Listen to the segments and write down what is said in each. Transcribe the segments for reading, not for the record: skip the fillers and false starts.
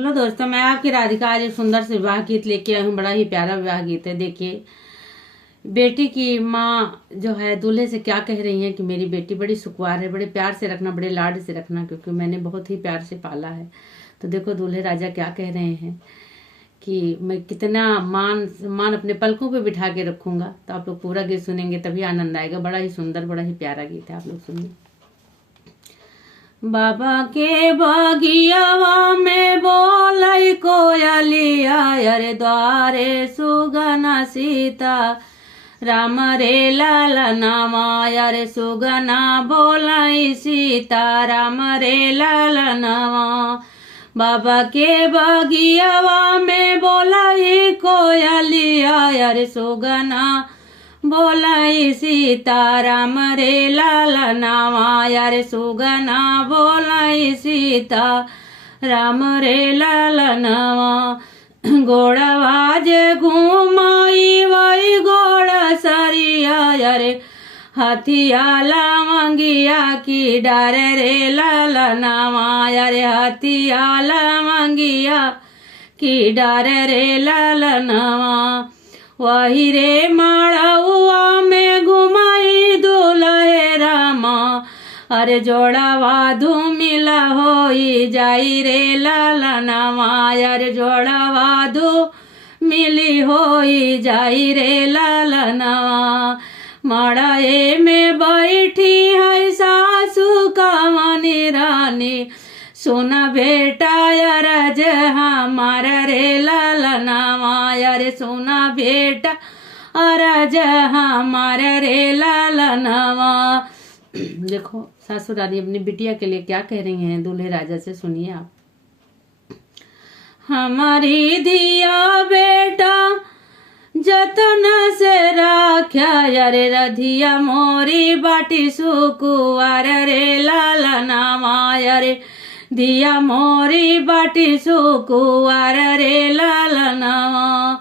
Hello दोस्तों, मैं आपकी राधिका आज एक सुंदर से विवाह गीत लेके आई हूँ। बड़ा ही प्यारा विवाह गीत है। देखिए, बेटी की माँ जो है दूल्हे से क्या कह रही है कि मेरी बेटी बड़ी सुकुमार है, बड़े प्यार से रखना, बड़े लाड से रखना, क्योंकि मैंने बहुत ही प्यार से पाला है। तो देखो दूल्हे राजा क्या कह रहे हैं कि मैं कितना मान सम्मान अपने पलकों पे बिठा के रखूंगा। तो आप लोग पूरा गीत सुनेंगे तभी आनंद आएगा। बड़ा ही सुंदर, बड़ा ही प्यारा गीत है, आप लोग सुनिए। बाबा के बगियावा में बोलई कोयलिया, अरे द्वारे सुगना सीता, राम रे ललनावा, अरे सुगना बोलई सीता, राम रे ललनावा। बाबा के बगियावा में बोलई कोयलिया, अरे सुगना बोलाई सीताराम रे ललनावा, अरे सुगना बोलाई सीता राम रे ललनावा। घोड़वा जे घुमाई वही घोड़ा सरिया, अरे हाथिया लवंगिया की डार रे ललनावा, अरे हाथिया लवंगिया की डार रे ललनावा। वही रे माड़ुआ में घुमाई दुल्हे रामा, अरे जोड़ावा धूमिला होई जाई रे ललनावा, अरे जोड़ावा धूमिली होई जाई रे ललनावा। माड़ाए में बैठी है सासू कामनी रानी, सुना बेटा अरज हमार रे ललनावा, अरे सुना बेटा अरज हमार रे ललनावा। देखो सासू रानी अपनी बिटिया के लिए क्या कह रही हैं दूल्हे राजा से, सुनिए आप। हमारी दिया बेटा जतन से राख्या, अरे रधिया मोरी बाटी सुकुवार रे ललनावा, अरे दिया मोरी बाटी सुकुवार रे ललनावा।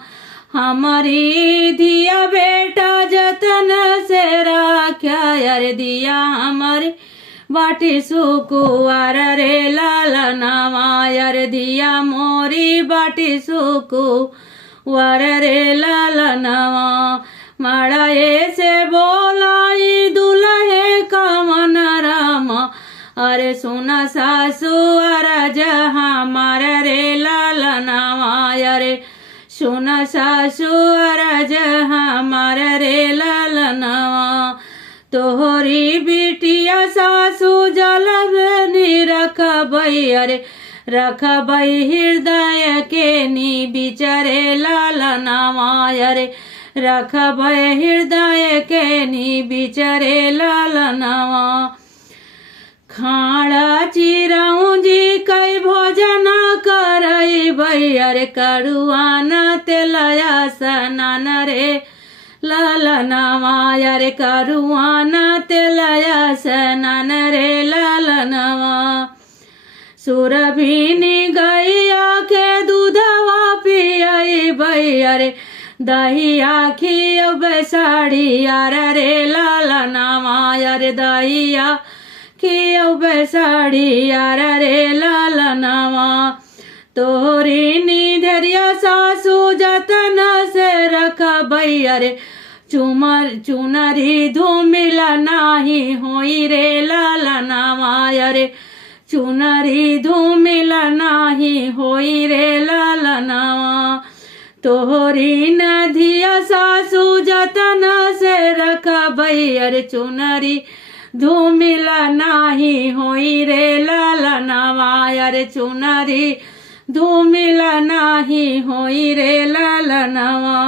हमारी दिया बेटा जतन से राख्या, अरे दिया हमारी बाटी सुकुवार रे ललनावा, अरे दिया मोरी बाटी सुकुवार रे ललनावा। माड़ाए से बोलाई दुल्हे कामन रामा, अरे सुना सासू अरज हमार रे ललनावा, अरे सुना सासू अरज हमार रे ललनावा। तोहरी बिटिया सासू जलब नी रखबई, अरे रखबई हृदय के नी बिचरे ललनावा, अरे रखबई हृदय के नी बिचरे ललनावा। खाड़ा चिराऊ जी कई भोजन करई बई, अरे कड़ुआन तेलया स्नान रे ललनावा, अरे कड़ुआन तेलया स्नान रे ललनावा। सुरभिनी गैया के दूधवा पियई बई, अरे दहिया खियब साड़िया रे ललनावा, अरे दहिया खियब साड़िया रे ललनावा। तोहरी निधरिया सासू जतन से रखबई, अरे चुनरी धूमिला नाही होई रे ललनावा, अरे चुनरी धूमिला नाही होई रे ललनावा। तोहरी नधिया सासू जतन से रखबई, अरे चुनरी धूमिला नाही होई रे ललनावा, अरे चुनरी धूमिला नाही होई रे ललनावा।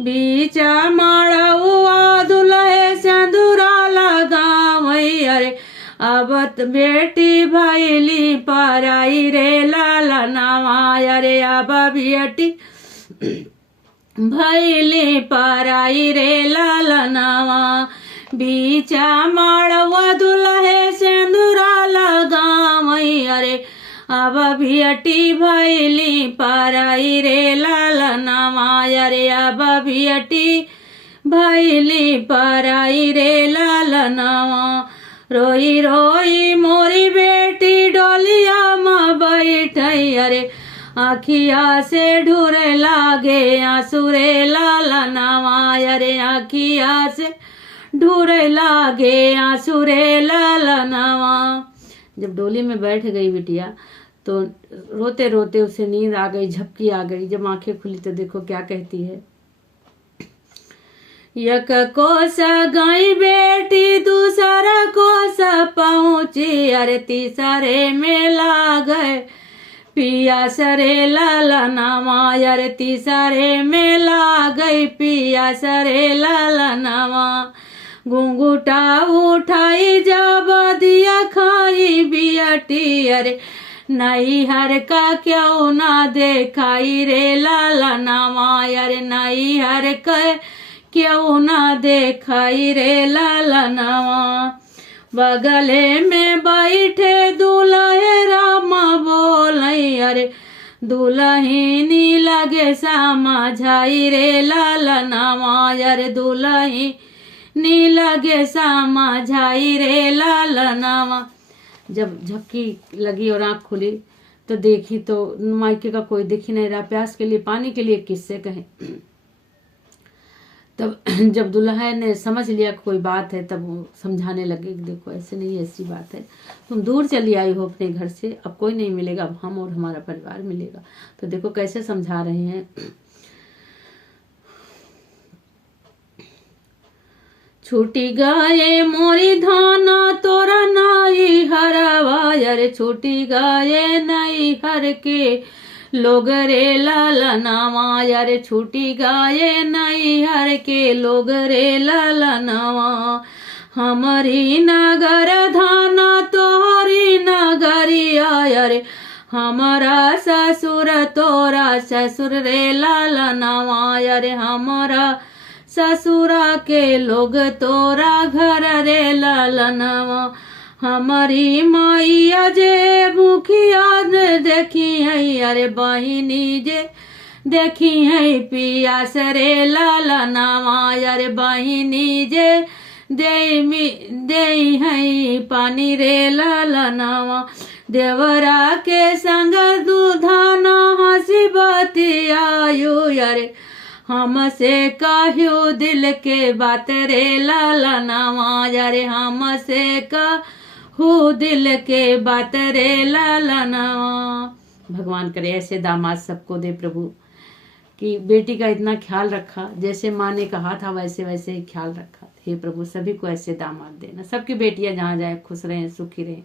बीचा माड़ुआ दुल्हे सिंदूरा लगावई, अरे अब बेटी भैली पराई रे ललनावा, अरे अब बेटी भैली पराई रे ललनावा। बीचा माड़वा दुल्हे सिंदूरा लगावई, अरे अब बेटी भैली पराई रे ललनावा, अरे अब बेटी भैली पराई रे ललनावा। रोई रोई मोरी बेटी डोलिया में बैठई, अरे आखिया से ढूरे लागे आंसुरे लाला नावा, अरे आखिया से ढूरे लागे आंसुरे लाला नावा। जब डोली में बैठ गई बिटिया तो रोते रोते उसे नींद आ गई, झपकी आ गई। जब आंखें खुली तो देखो क्या कहती है, एक कोस गई बेटी दूसरा कोस पहुंची, अरे तीसरे में ला गए पिया सरे लाला नावा, अरे तीसरे में ला गई पिया सरे लाला नावा। घुंघुटा उठाई जब दिया खाई बियटी, अरे नहीं हर का क्यों ना देखाई रे लाला नावा, अरे नहीं हर का क्यों ना देखाई रे लाला नावा। बगले में बैठे दूल्हे रामा बोलई, अरे दुल्हनी लगे समझाई रे लाला नावा, अरे दुल्हनी लगे समझाई रे लाला नावा। जब झपकी लगी और आंख खुली तो देखी तो मायके का कोई दिख ही नहीं रहा। प्यास के लिए पानी के लिए किससे कहें। तब जब दुल्हा ने समझ लिया कोई बात है तब वो समझाने लगे कि देखो ऐसे नहीं, ऐसी बात है, तुम दूर चली आई हो अपने घर से, अब कोई नहीं मिलेगा, अब हम और हमारा परिवार मिलेगा। तो देखो कैसे समझा रहे हैं। छूटी गए मोरी धाना तोरा नाई हरवा, अरे छूटी गए नई हर के लोग रे लाला नावा, अरे छूटी गए नई हर के लोग रे लाला नावा। हमारी नगर धाना तोहरी नगरिया, अरे हमारा ससुर तोरा ससुर रे लाला नावा, अरे हमारा ससुरा के लोग तोरा घर रे लाला नावा। हमारी माइया जे मुखिया देखी है, अरे बहिनी जे देखी है पिया सरे लाला नावा, अरे बहिनी जे दे है पानी रे लाला नावा। देवरा के संग दूधाना हंसी बतियायु, अरे हमसे कहू दिल के बात रे लाला नावा, अरे हमसे कहू दिल के बात रे लाला नावा। भगवान करे ऐसे दामाद सबको दे प्रभु, कि बेटी का इतना ख्याल रखा, जैसे माँ ने कहा था वैसे वैसे ही ख्याल रखा। हे प्रभु सभी को ऐसे दामाद देना, सबकी बेटियां जहाँ जाए खुश रहें, सुखी रहें।